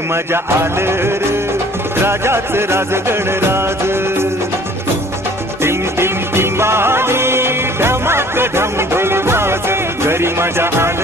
घरी माझ्या आलं र राजाच राज गणराज टिम टिम टिंबानी धमाक ढम ढोल वाज घरी माझ्या आलं